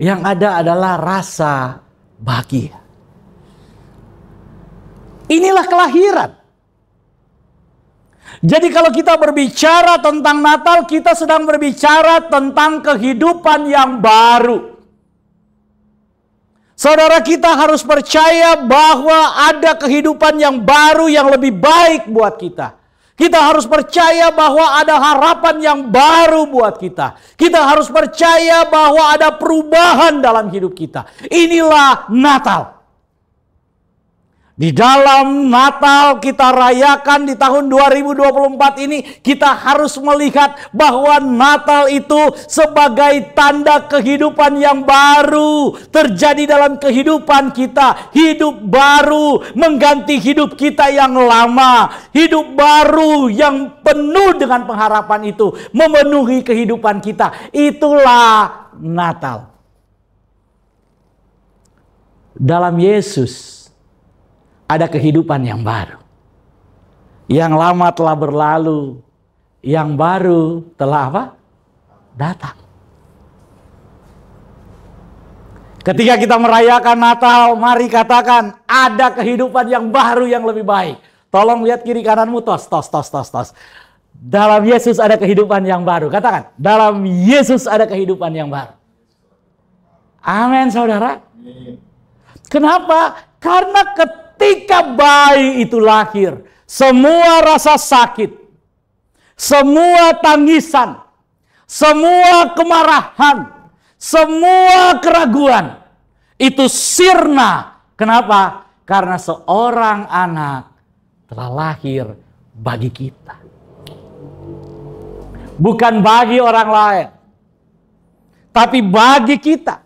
Yang ada adalah rasa bahagia. Inilah kelahiran. Jadi kalau kita berbicara tentang Natal, kita sedang berbicara tentang kehidupan yang baru. Saudara, kita harus percaya bahwa ada kehidupan yang baru yang lebih baik buat kita. Kita harus percaya bahwa ada harapan yang baru buat kita. Kita harus percaya bahwa ada perubahan dalam hidup kita. Inilah Natal. Di dalam Natal kita rayakan di tahun 2024 ini, kita harus melihat bahwa Natal itu sebagai tanda kehidupan yang baru terjadi dalam kehidupan kita. Hidup baru mengganti hidup kita yang lama. Hidup baru yang penuh dengan pengharapan itu memenuhi kehidupan kita. Itulah Natal. Dalam Yesus ada kehidupan yang baru. Yang lama telah berlalu, yang baru telah datang. Ketika kita merayakan Natal, mari katakan ada kehidupan yang baru yang lebih baik. Tolong lihat kiri kananmu, tos. Dalam Yesus ada kehidupan yang baru. Katakan, dalam Yesus ada kehidupan yang baru. Amin, saudara. Kenapa? Karena ketika bayi itu lahir, semua rasa sakit, semua tangisan, semua kemarahan, semua keraguan itu sirna. Kenapa? Karena seorang anak telah lahir bagi kita. Bukan bagi orang lain, tapi bagi kita.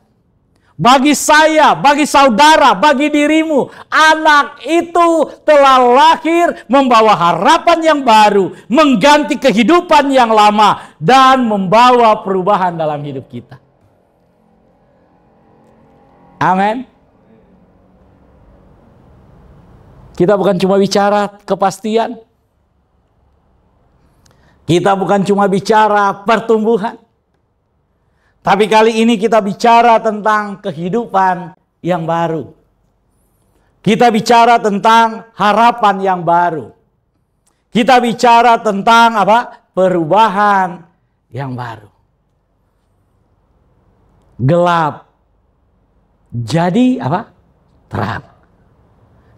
bagi saya, bagi saudara, bagi dirimu, anak itu telah lahir membawa harapan yang baru, mengganti kehidupan yang lama, dan membawa perubahan dalam hidup kita. Amin. Kita bukan cuma bicara kepastian, kita bukan cuma bicara pertumbuhan, tapi kali ini kita bicara tentang kehidupan yang baru. Kita bicara tentang harapan yang baru. Kita bicara tentang apa? Perubahan yang baru. Gelap jadi apa? Terang.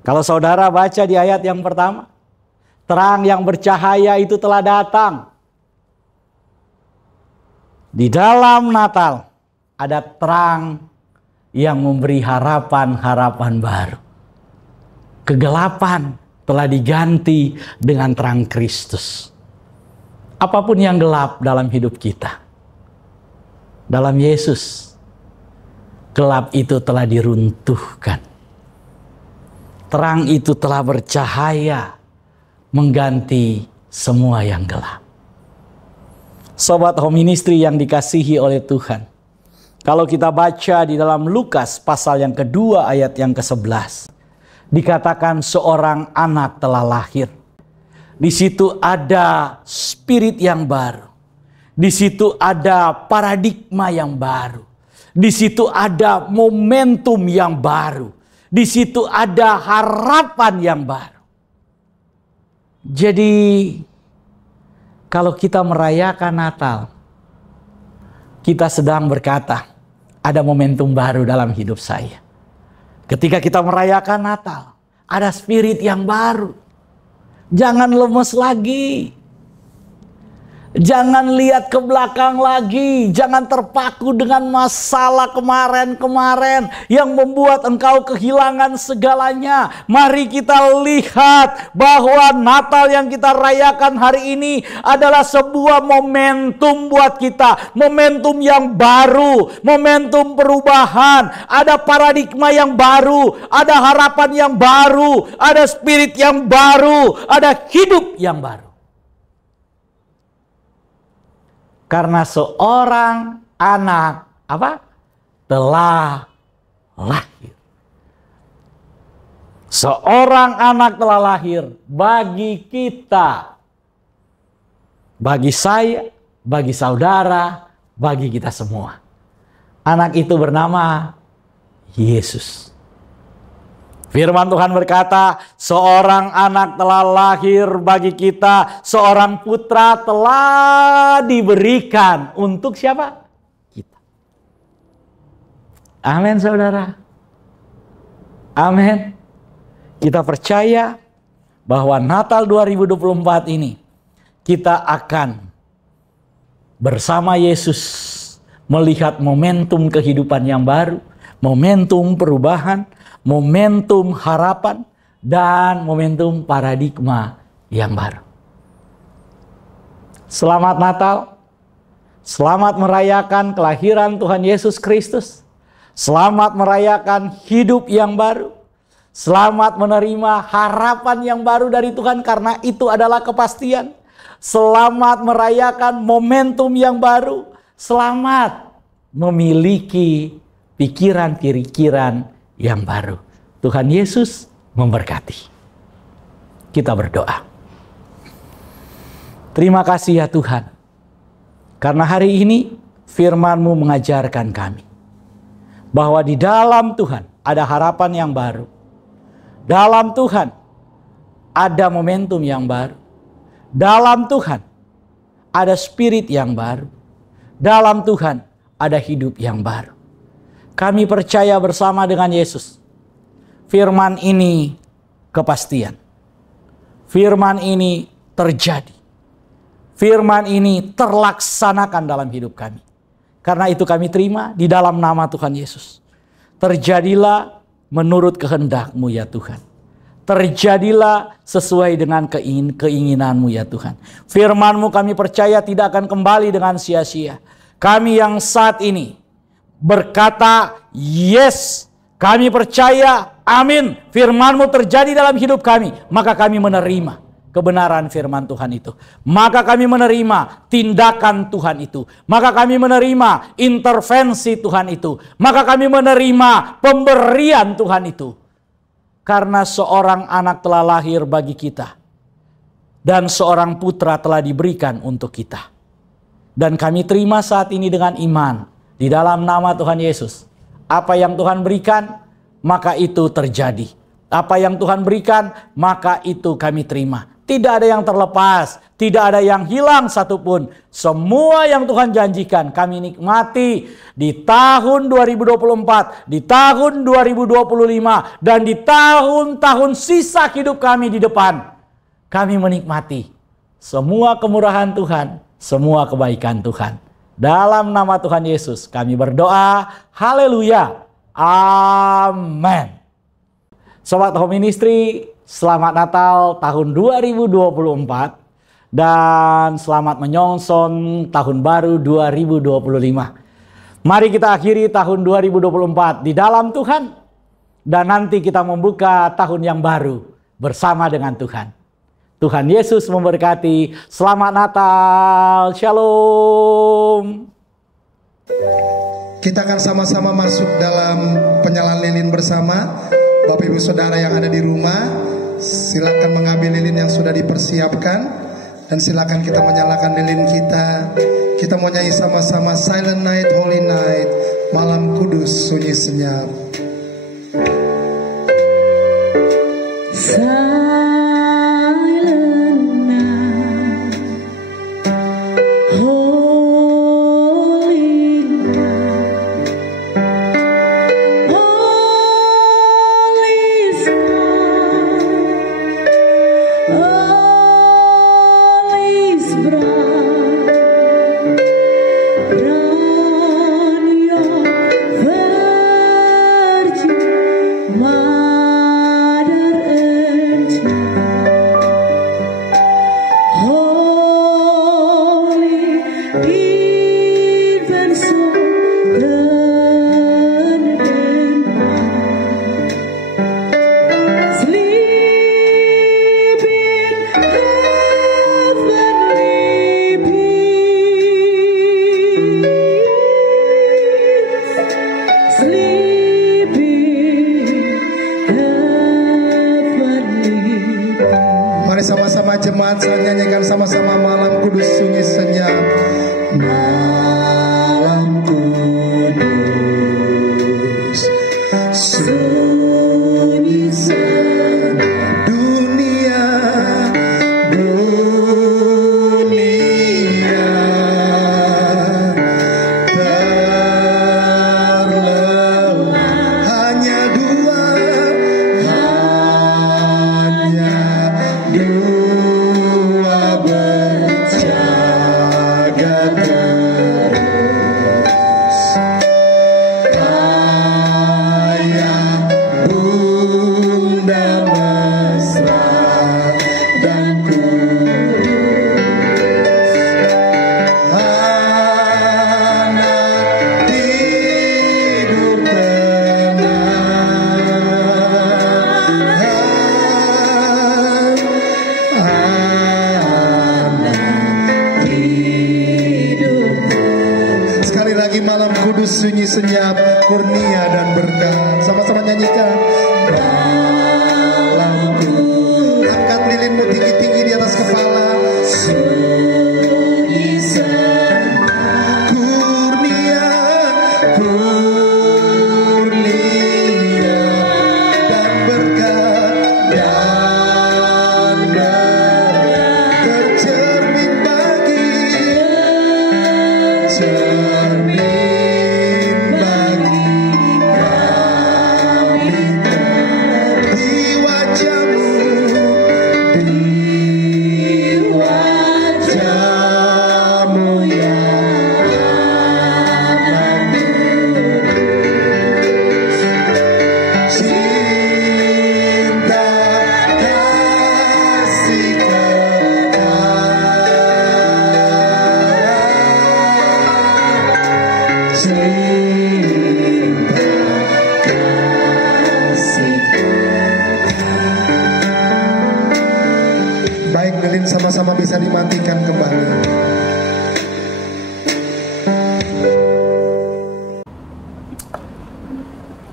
Kalau saudara baca di ayat yang pertama, terang yang bercahaya itu telah datang. Di dalam Natal ada terang yang memberi harapan-harapan baru. Kegelapan telah diganti dengan terang Kristus. Apapun yang gelap dalam hidup kita, dalam Yesus, gelap itu telah diruntuhkan. Terang itu telah bercahaya mengganti semua yang gelap. Sobat Home Ministry yang dikasihi oleh Tuhan, kalau kita baca di dalam Lukas pasal yang kedua ayat yang ke-11, dikatakan seorang anak telah lahir. Di situ ada spirit yang baru. Di situ ada paradigma yang baru. Di situ ada momentum yang baru. Di situ ada harapan yang baru. Jadi kalau kita merayakan Natal, kita sedang berkata, ada momentum baru dalam hidup saya. Ketika kita merayakan Natal, ada spirit yang baru. Jangan lemes lagi. Jangan lihat ke belakang lagi. Jangan terpaku dengan masalah kemarin-kemarin yang membuat engkau kehilangan segalanya. Mari kita lihat bahwa Natal yang kita rayakan hari ini adalah sebuah momentum buat kita. Momentum yang baru. Momentum perubahan. Ada paradigma yang baru. Ada harapan yang baru. Ada spirit yang baru. Ada hidup yang baru. Karena seorang anak apa? Telah lahir. Seorang anak telah lahir bagi kita. Bagi saya, bagi saudara, bagi kita semua. Anak itu bernama Yesus. Firman Tuhan berkata, seorang anak telah lahir bagi kita, seorang putra telah diberikan untuk siapa? Kita. Amin, saudara. Amin. Kita percaya bahwa Natal 2024 ini kita akan bersama Yesus melihat momentum kehidupan yang baru, momentum perubahan, momentum harapan, dan momentum paradigma yang baru. Selamat Natal. Selamat merayakan kelahiran Tuhan Yesus Kristus. Selamat merayakan hidup yang baru. Selamat menerima harapan yang baru dari Tuhan karena itu adalah kepastian. Selamat merayakan momentum yang baru. Selamat memiliki pikiran-pikiran yang baru. Tuhan Yesus memberkati. Kita berdoa. Terima kasih ya Tuhan. Karena hari ini firman-Mu mengajarkan kami. Bahwa di dalam Tuhan ada harapan yang baru. Dalam Tuhan ada momentum yang baru. Dalam Tuhan ada spirit yang baru. Dalam Tuhan ada hidup yang baru. Kami percaya bersama dengan Yesus. Firman ini kepastian. Firman ini terjadi. Firman ini terlaksanakan dalam hidup kami. Karena itu kami terima di dalam nama Tuhan Yesus. Terjadilah menurut kehendak-Mu ya Tuhan. Terjadilah sesuai dengan keinginan-Mu ya Tuhan. Firman-Mu kami percaya tidak akan kembali dengan sia-sia. Kami yang saat ini berkata, yes, kami percaya, amin, firman-Mu terjadi dalam hidup kami, maka kami menerima kebenaran firman Tuhan itu. Maka kami menerima tindakan Tuhan itu. Maka kami menerima intervensi Tuhan itu. Maka kami menerima pemberian Tuhan itu. Karena seorang anak telah lahir bagi kita. Dan seorang putra telah diberikan untuk kita. Dan kami terima saat ini dengan iman. Di dalam nama Tuhan Yesus. Apa yang Tuhan berikan, maka itu terjadi. Apa yang Tuhan berikan, maka itu kami terima. Tidak ada yang terlepas, tidak ada yang hilang satupun. Semua yang Tuhan janjikan kami nikmati di tahun 2024, di tahun 2025, dan di tahun-tahun sisa hidup kami di depan. Kami menikmati semua kemurahan Tuhan, semua kebaikan Tuhan. Dalam nama Tuhan Yesus kami berdoa, haleluya, amin. Sobat Home Ministry, selamat Natal tahun 2024 dan selamat menyongsong tahun baru 2025. Mari kita akhiri tahun 2024 di dalam Tuhan dan nanti kita membuka tahun yang baru bersama dengan Tuhan. Tuhan Yesus memberkati. Selamat Natal. Shalom. Kita akan sama-sama masuk dalam penyalaan lilin bersama. Bapak Ibu Saudara yang ada di rumah, silakan mengambil lilin yang sudah dipersiapkan dan silakan kita menyalakan lilin kita. Kita mau nyanyi sama-sama Silent Night, Holy Night, malam kudus sunyi senyap. Mari sama-sama jemaat nyanyikan sama-sama malam kudus sunyi senyap. Malam kudus sunyi senyap. Dunia terlelap. Hanya dua berjaga terus. Ayah bunda mesra dan kurus. Anak tidur tenang. Sekali lagi malam kudus sunyi senyap, kurnia dan berkah. Sama-sama nyanyikan. Malam kudus. Angkat lilinmu tinggi-tinggi di atas kepala. Sunyi senyap, kurnia, kurnia dan berkah dan berkah tercermin bagi cermin bagi kami terus. bersama bisa dimatikan kembali.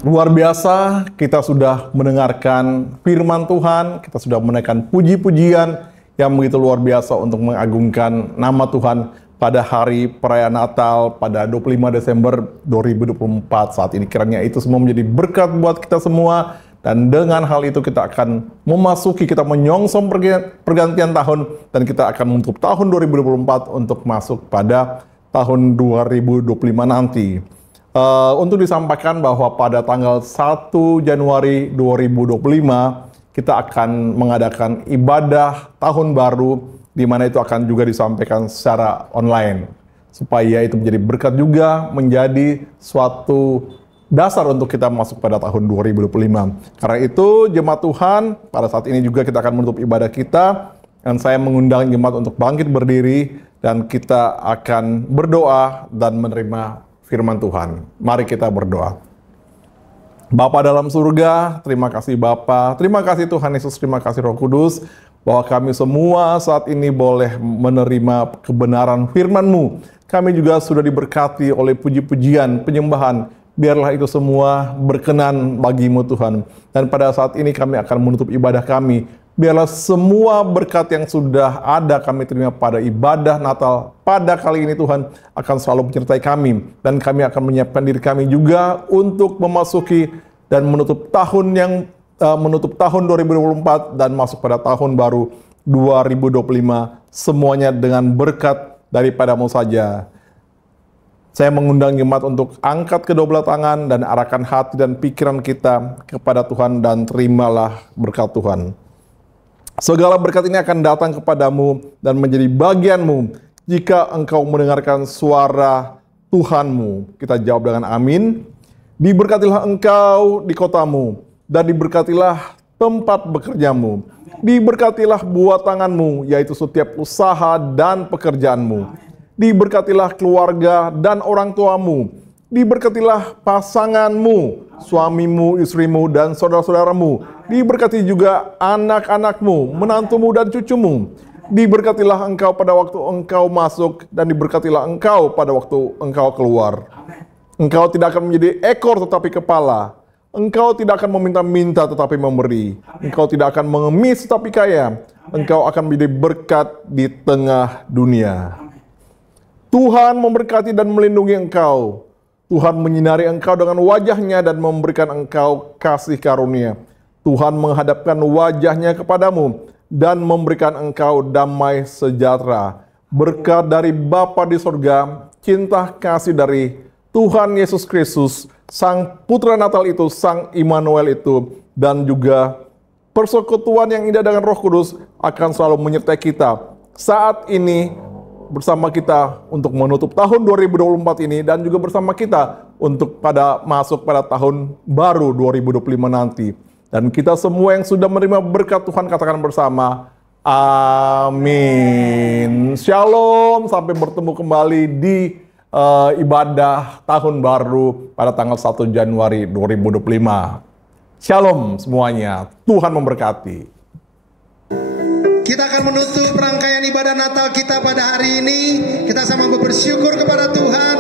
Luar biasa, kita sudah mendengarkan firman Tuhan, kita sudah menaikkan puji-pujian yang begitu luar biasa untuk mengagungkan nama Tuhan pada hari perayaan Natal pada 25 Desember 2024 saat ini. Kiranya itu semua menjadi berkat buat kita semua, dan dengan hal itu kita akan memasuki, kita menyongsong pergantian tahun, dan kita akan menutup tahun 2024 untuk masuk pada tahun 2025 nanti. Untuk disampaikan bahwa pada tanggal 1 Januari 2025 kita akan mengadakan ibadah tahun baru, di mana itu akan juga disampaikan secara online, supaya itu menjadi berkat juga, menjadi suatu dasar untuk kita masuk pada tahun 2025. Karena itu jemaat Tuhan, pada saat ini juga kita akan menutup ibadah kita, dan saya mengundang jemaat untuk bangkit berdiri, dan kita akan berdoa dan menerima firman Tuhan. Mari kita berdoa. Bapa dalam surga, terima kasih Bapa, terima kasih Tuhan Yesus, terima kasih Roh Kudus, bahwa kami semua saat ini boleh menerima kebenaran firman-Mu. Kami juga sudah diberkati oleh puji-pujian, penyembahan. Biarlah itu semua berkenan bagi-Mu Tuhan. Dan pada saat ini kami akan menutup ibadah kami. Biarlah semua berkat yang sudah ada kami terima pada ibadah Natal pada kali ini Tuhan akan selalu menyertai kami. Dan kami akan menyiapkan diri kami juga untuk memasuki dan menutup tahun 2024 dan masuk pada tahun baru 2025. Semuanya dengan berkat daripada-Mu saja. Saya mengundang jemaat untuk angkat kedua belah tangan dan arahkan hati dan pikiran kita kepada Tuhan, dan terimalah berkat Tuhan. Segala berkat ini akan datang kepadamu dan menjadi bagianmu jika engkau mendengarkan suara Tuhanmu. Kita jawab dengan amin. Diberkatilah engkau di kotamu, dan diberkatilah tempat bekerjamu. Diberkatilah buah tanganmu, yaitu setiap usaha dan pekerjaanmu. Diberkatilah keluarga dan orang tuamu. Diberkatilah pasanganmu, suamimu, istrimu, dan saudara-saudaramu. Diberkati juga anak-anakmu, menantumu, dan cucumu. Diberkatilah engkau pada waktu engkau masuk, dan diberkatilah engkau pada waktu engkau keluar. Engkau tidak akan menjadi ekor tetapi kepala. Engkau tidak akan meminta-minta tetapi memberi. Engkau tidak akan mengemis tetapi kaya. Engkau akan menjadi berkat di tengah dunia. Tuhan memberkati dan melindungi engkau. Tuhan menyinari engkau dengan wajah-Nya dan memberikan engkau kasih karunia. Tuhan menghadapkan wajah-Nya kepadamu dan memberikan engkau damai sejahtera. Berkat dari Bapa di sorga, cinta kasih dari Tuhan Yesus Kristus, Sang Putra Natal itu, Sang Immanuel itu, dan juga persekutuan yang indah dengan Roh Kudus akan selalu menyertai kita saat ini, bersama kita untuk menutup tahun 2024 ini, dan juga bersama kita untuk masuk pada tahun baru 2025 nanti. Dan kita semua yang sudah menerima berkat Tuhan katakan bersama, amin. Shalom, sampai bertemu kembali di ibadah tahun baru pada tanggal 1 Januari 2025. Shalom semuanya, Tuhan memberkati. Kita akan menutup rangkaian ibadah Natal kita pada hari ini. Kita sama bersyukur kepada Tuhan.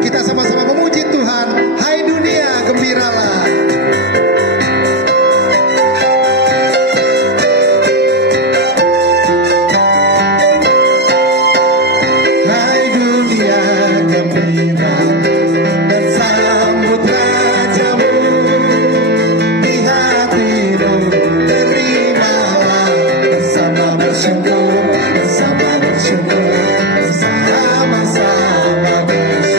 Kita sama-sama memuji Tuhan. Hai dunia, gembiralah. Hai dunia, gembiralah. Dan sambut Rajamu. Di hatimu terimalah. Bersama bersyukur, bersama bersyukur, bersama-sama bersyukur.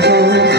Tuhan.